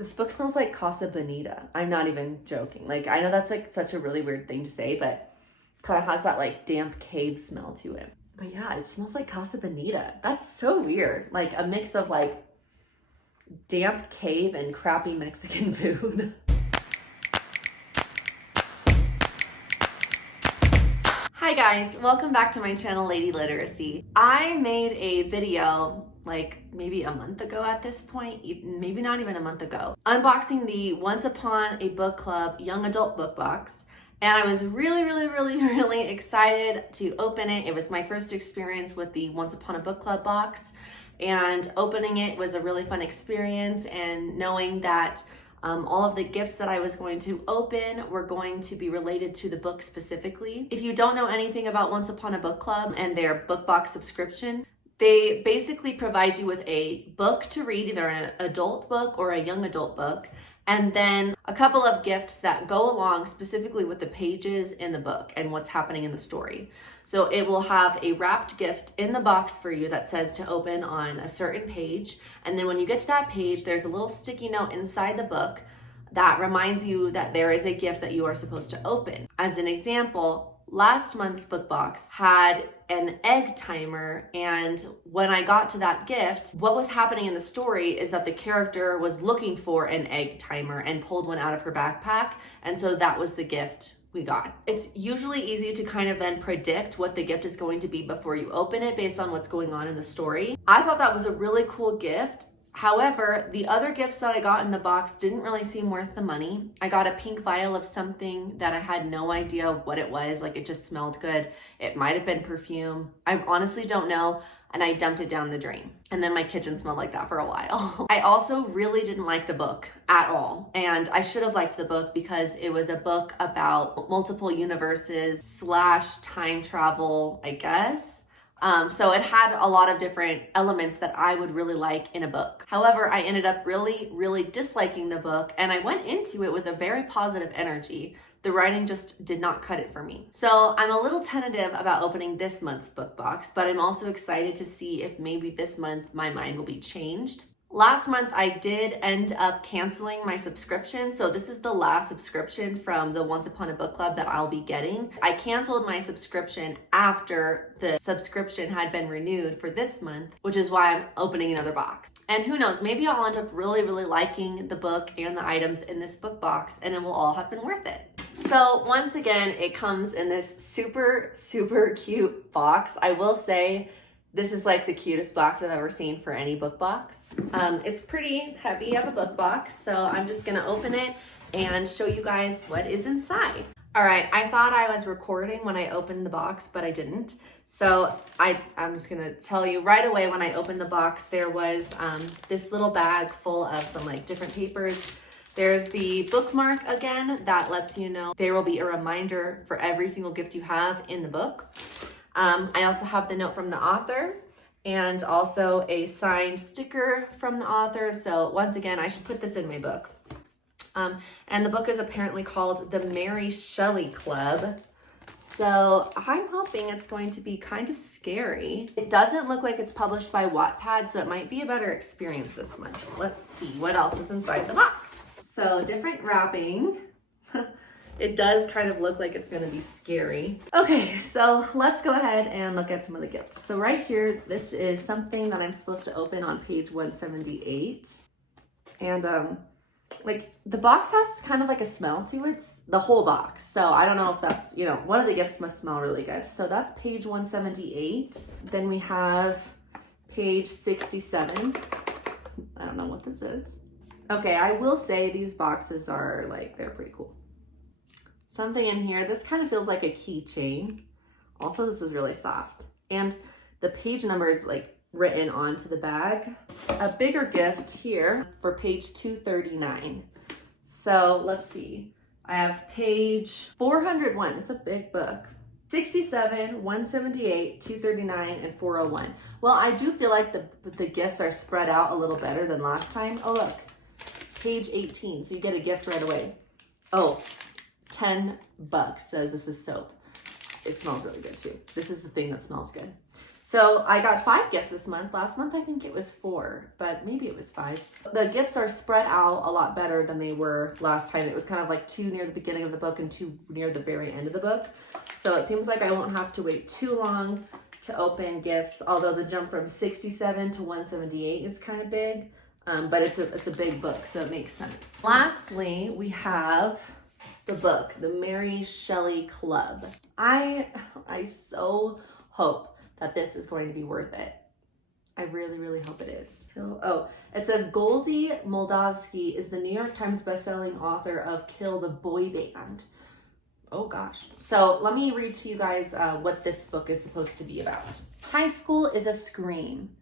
This book smells like Casa Bonita. I'm not even joking. Like, I know that's like such a really weird thing to say, but kind of has that like damp cave smell to it. But yeah, it smells like Casa Bonita. That's so weird. Like a mix of like damp cave and crappy Mexican food. Hi guys, welcome back to my channel, Lady Literacy. I made a video like maybe a month ago at this point, maybe not even a month ago, unboxing the Once Upon a Book Club young adult book box. And I was really excited to open it. It was my first experience with the Once Upon a Book Club box, and opening it was a really fun experience, and knowing that all of the gifts that I was going to open were going to be related to the book specifically. If you don't know anything about Once Upon a Book Club and their book box subscription, they basically provide you with a book to read, either an adult book or a young adult book, and then a couple of gifts that go along specifically with the pages in the book and what's happening in the story. So it will have a wrapped gift in the box for you that says to open on a certain page. And then when you get to that page, there's a little sticky note inside the book that reminds you that there is a gift that you are supposed to open. As an example, last month's book box had an egg timer, and when I got to that gift, what was happening in the story is that the character was looking for an egg timer and pulled one out of her backpack, and so that was the gift we got. It's usually easy to kind of then predict what the gift is going to be before you open it based on what's going on in the story. I thought that was a really cool gift. However, the other gifts that I got in the box didn't really seem worth the money. I got a pink vial of something that I had no idea what it was. Like, it just smelled good. It might have been perfume. I honestly don't know. And I dumped it down the drain. And then my kitchen smelled like that for a while. I also really didn't like the book at all. And I should have liked the book because it was a book about multiple universes / time travel, I guess. So it had a lot of different elements that I would really like in a book. However, I ended up really disliking the book, and I went into it with a very positive energy. The writing just did not cut it for me. So I'm a little tentative about opening this month's book box, but I'm also excited to see if maybe this month my mind will be changed. Last month, I did end up canceling my subscription. So this is the last subscription from the Once Upon a Book Club that I'll be getting. I canceled my subscription after the subscription had been renewed for this month, which is why I'm opening another box. And who knows, maybe I'll end up really liking the book and the items in this book box, and it will all have been worth it. So once again, it comes in this super cute box. I will say, this is like the cutest box I've ever seen for any book box. It's pretty heavy of a book box, so I'm just gonna open it and show you guys what is inside. All right, I thought I was recording when I opened the box, but I didn't. So I'm just gonna tell you right away, when I opened the box, there was this little bag full of some like different papers. There's the bookmark again that lets you know there will be a reminder for every single gift you have in the book. I also have the note from the author and also a signed sticker from the author. So once again, I should put this in my book. And the book is apparently called the Mary Shelley Club. So I'm hoping it's going to be kind of scary. It doesn't look like it's published by Wattpad, so it might be a better experience this month. Let's see what else is inside the box. So different wrapping. It does kind of look like it's gonna be scary. Okay, so let's go ahead and look at some of the gifts. So right here, this is something that I'm supposed to open on page 178. And like the box has kind of like a smell to it, the whole box. So I don't know if that's, you know, one of the gifts must smell really good. So that's page 178. Then we have page 67. I don't know what this is. Okay, I will say these boxes are like, they're pretty cool. Something in here, this kind of feels like a keychain. Also, this is really soft. And the page number is like written onto the bag. A bigger gift here for page 239. So let's see. I have page 401. It's a big book. 67, 178, 239, and 401. Well, I do feel like the gifts are spread out a little better than last time. Oh, look. Page 18. So you get a gift right away. Oh, $10 says this is soap. It smells really good too. This is the thing that smells good. So I got 5 gifts this month. Last month I think it was 4, but maybe it was 5. The gifts are spread out a lot better than they were last time. It was kind of like 2 near the beginning of the book and 2 near the very end of the book. So it seems like I won't have to wait too long to open gifts, although the jump from 67 to 178 is kind of big. But it's a big book, so it makes sense. Lastly, we have the book, the Mary Shelley Club. I so hope that this is going to be worth it. I really, really hope it is. Oh, it says Goldie Moldavsky is the New York Times bestselling author of Kill the Boy Band. Oh gosh. So let me read to you guys what this book is supposed to be about. High school is a scream.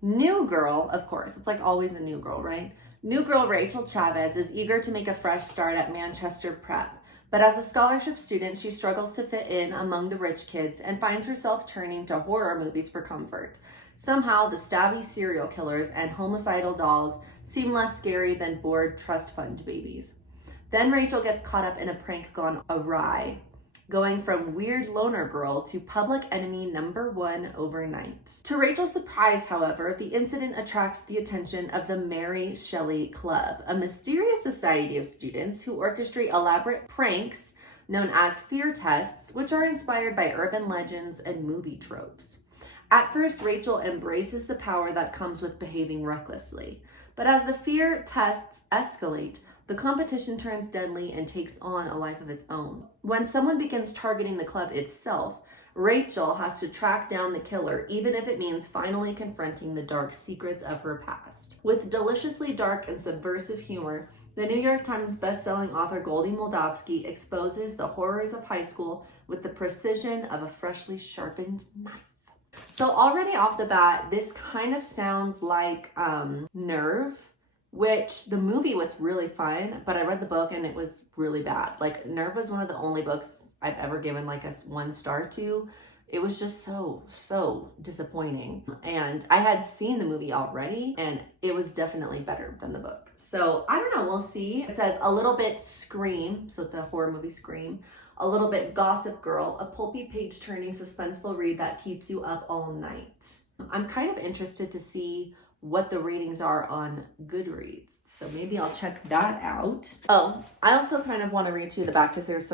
New girl, of course, it's like always a new girl, right? New girl Rachel Chavez is eager to make a fresh start at Manchester Prep. But as a scholarship student, she struggles to fit in among the rich kids and finds herself turning to horror movies for comfort. Somehow, the stabby serial killers and homicidal dolls seem less scary than bored trust fund babies. Then Rachel gets caught up in a prank gone awry, going from weird loner girl to public enemy #1 overnight. To Rachel's surprise, however, the incident attracts the attention of the Mary Shelley Club, a mysterious society of students who orchestrate elaborate pranks known as fear tests, which are inspired by urban legends and movie tropes. At first, Rachel embraces the power that comes with behaving recklessly. But as the fear tests escalate, the competition turns deadly and takes on a life of its own. When someone begins targeting the club itself, Rachel has to track down the killer, even if it means finally confronting the dark secrets of her past. With deliciously dark and subversive humor, the New York Times bestselling author Goldie Moldavsky exposes the horrors of high school with the precision of a freshly sharpened knife. So already off the bat, this kind of sounds like Nerve, which the movie was really fun, but I read the book and it was really bad. Like, Nerve was one of the only books I've ever given like a 1 star to. It was just so disappointing. And I had seen the movie already and it was definitely better than the book. So I don't know, we'll see. It says a little bit Scream, so the horror movie Scream, a little bit Gossip Girl, a pulpy page-turning suspenseful read that keeps you up all night. I'm kind of interested to see what the ratings are on Goodreads, so maybe I'll check that out. Oh, I also kind of want to read to you the back because there's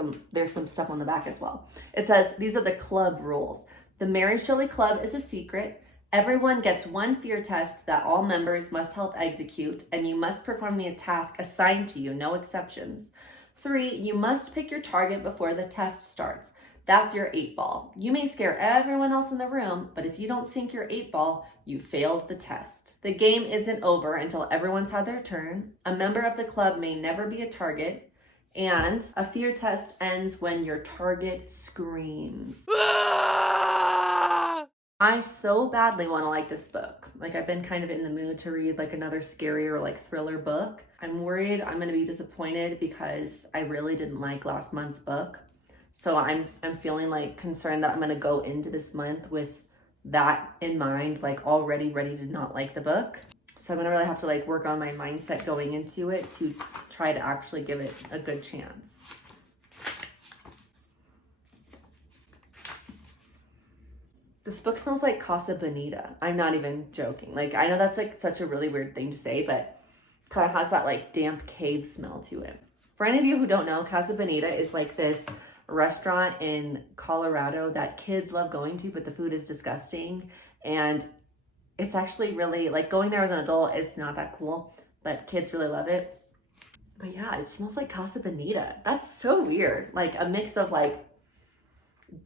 some stuff on the back as well. It says, these are the club rules. The Mary Shelley Club is a secret. Everyone gets 1 fear test that all members must help execute, and you must perform the task assigned to you, no exceptions. 3, you must pick your target before the test starts. That's your 8 ball. You may scare everyone else in the room, but if you don't sink your 8 ball, you failed the test. The game isn't over until everyone's had their turn. A member of the club may never be a target, and a fear test ends when your target screams. I so badly want to like this book. Like, I've been kind of in the mood to read like another scary or like thriller book. I'm worried I'm going to be disappointed because I really didn't like last month's book. So I'm feeling like concerned that I'm going to go into this month with that in mind, like already ready to not like the book. So I'm going to really have to like work on my mindset going into it to try to actually give it a good chance. This book smells like Casa Bonita. I'm not even joking. Like, I know that's like such a really weird thing to say, but kind of has that like damp cave smell to it. For any of you who don't know, Casa Bonita is like this restaurant in Colorado that kids love going to, but the food is disgusting. And it's actually really, like, going there as an adult is not that cool, but kids really love it. But yeah, it smells like Casa Bonita. That's so weird. Like a mix of like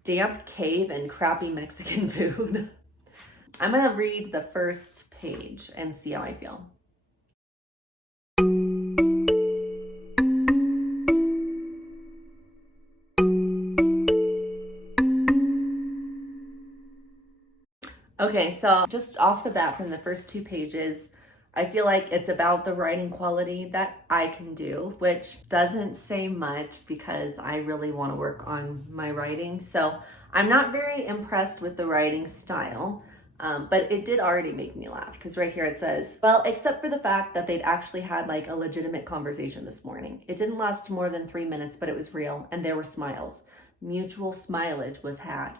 damp cave and crappy Mexican food. I'm gonna read the first page and see how I feel. Okay, so just off the bat from the first 2 pages, I feel like it's about the writing quality that I can do, which doesn't say much because I really want to work on my writing. So I'm not very impressed with the writing style, but it did already make me laugh because right here it says, well, except for the fact that they'd actually had like a legitimate conversation this morning. It didn't last more than 3 minutes, but it was real and there were smiles. Mutual smilage was had.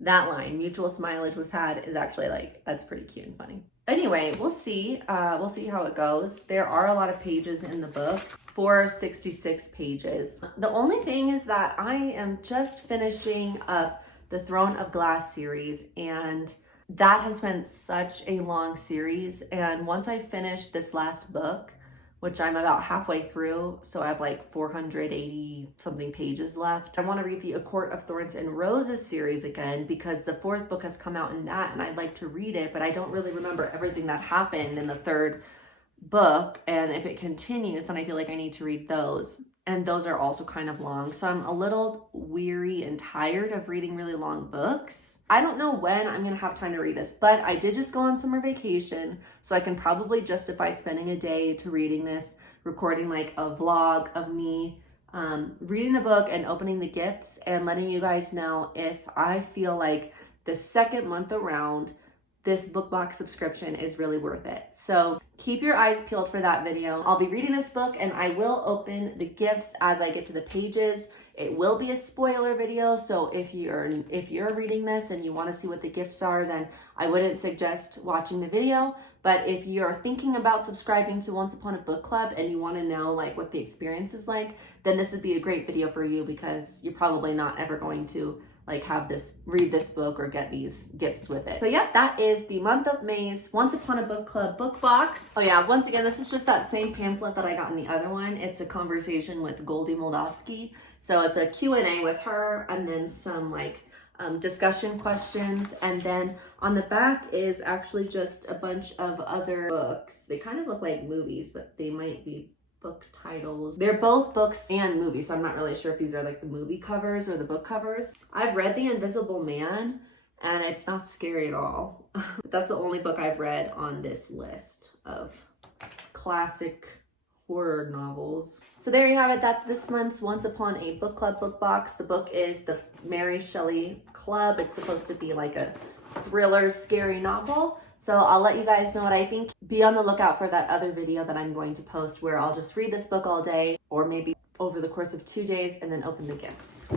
that line, mutual mileage was had, is actually like, that's pretty cute and funny. Anyway, we'll see how it goes. There are a lot of pages in the book, 466 pages. The only thing is that I am just finishing up the Throne of Glass series, and that has been such a long series. And once I finish this last book, which I'm about halfway through, so I have like 480 something pages left, I want to read the A Court of Thorns and Roses series again, because the 4th book has come out in that, and I'd like to read it, but I don't really remember everything that happened in the 3rd book, and if it continues, then I feel like I need to read those. And those are also kind of long, so I'm a little weary and tired of reading really long books. I don't know when I'm gonna have time to read this, but I did just go on summer vacation, so I can probably justify spending a day to reading this, recording like a vlog of me reading the book and opening the gifts, and letting you guys know if I feel like the 2nd month around, this book box subscription is really worth it. So keep your eyes peeled for that video. I'll be reading this book, and I will open the gifts as I get to the pages. It will be a spoiler video, so if you're reading this and you want to see what the gifts are, then I wouldn't suggest watching the video. But if you're thinking about subscribing to Once Upon a Book Club and you want to know like what the experience is like, then this would be a great video for you, because you're probably not ever going to like read this book or get these gifts with it. So yeah, that is the month of May's Once Upon a Book Club book box. Oh yeah, once again, this is just that same pamphlet that I got in the other one. It's a conversation with Goldie Moldavsky. So it's a Q&A with her, and then some like discussion questions. And then on the back is actually just a bunch of other books. They kind of look like movies, but they might be book titles. They're both books and movies, so I'm not really sure if these are like the movie covers or the book covers. I've read The Invisible Man, and it's not scary at all. That's the only book I've read on this list of classic horror novels. So there you have it. That's this month's Once Upon a Book Club book box. The book is the Mary Shelley Club. It's supposed to be like a thriller, scary novel. So I'll let you guys know what I think. Be on the lookout for that other video that I'm going to post, where I'll just read this book all day, or maybe over the course of 2 days, and then open the gifts.